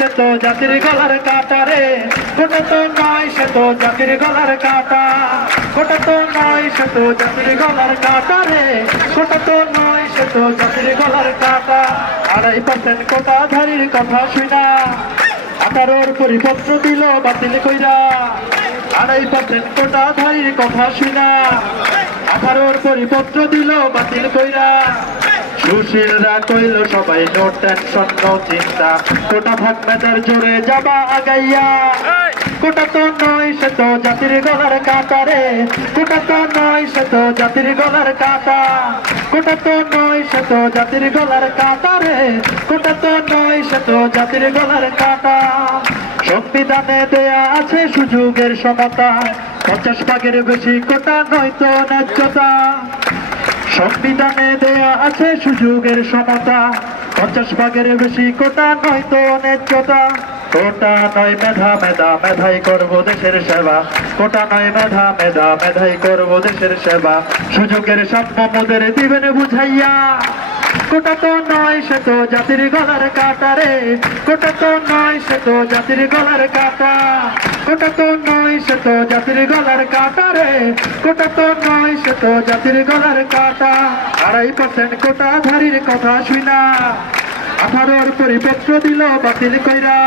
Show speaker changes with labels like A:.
A: সে তো জাতির গলার কাটা রে। কোটা তো নয় সে তো জাতির গলার কাটা। কোটা তো নয় সে তো জাতির গলার কাটা রে। কোটা তো নয় সে তো জাতির গলার কাটা। আড়াই পার্সেন্ট কোটা ধারির কথা শুনা। আঠারোর পরিপত্র দিল বাতিল কইরা। আড়াই পার্সেন্ট কোটা ধারির কথা শুনা। আঠারোর পরিপত্র দিল বাতিল কইরা। সুশীলরা কইল সবাই নো টেনশন নো চিন্তা। কোটা ভাগ মেদার জোরে যাবা আগাইয়া। কোটা তো নয় সে তো জাতির গলার কাটা রে কোটা তো নয় সে তো জাতির গলার কাটা। কোটা তো নয় সে তো জাতির গলার কাটা রে কোটা তো নয় সে তো জাতির গলার কাটা। সংবিধানে দেয়া আছে সুযোগের সমতা। পঞ্চাশ ভাগের বেশি কোটা নয়তো ন্যায্যতা। সংবিধানে দেয়া আছে সুযোগের সমতা। পঞ্চাশ ভাগের বেশি কোটা নয় তো ন্যায্যতা। কোটা নয় মেধা মেধা মেধাই করব দেশের সেবা। কোটা নয় মেধা মেধা মেধাই করব দেশের সেবা। সুযোগের সাম্য মোদের দিবেন বুঝাইয়া। কোটা তো নয়, সে তো জাতির গলার কাটা রে। কোটা তো নয়, সে তো জাতির গলার কাটা। কোটা তো নয়, সে তো জাতির গলার কাটা রে কোটা তো নয়, সে তো জাতির গলার কাটা। আড়াই পার্সেন্ট কোটা ধারির কথা শুনা আঠারোর পরিপত্র দিল বাতিল কইরা।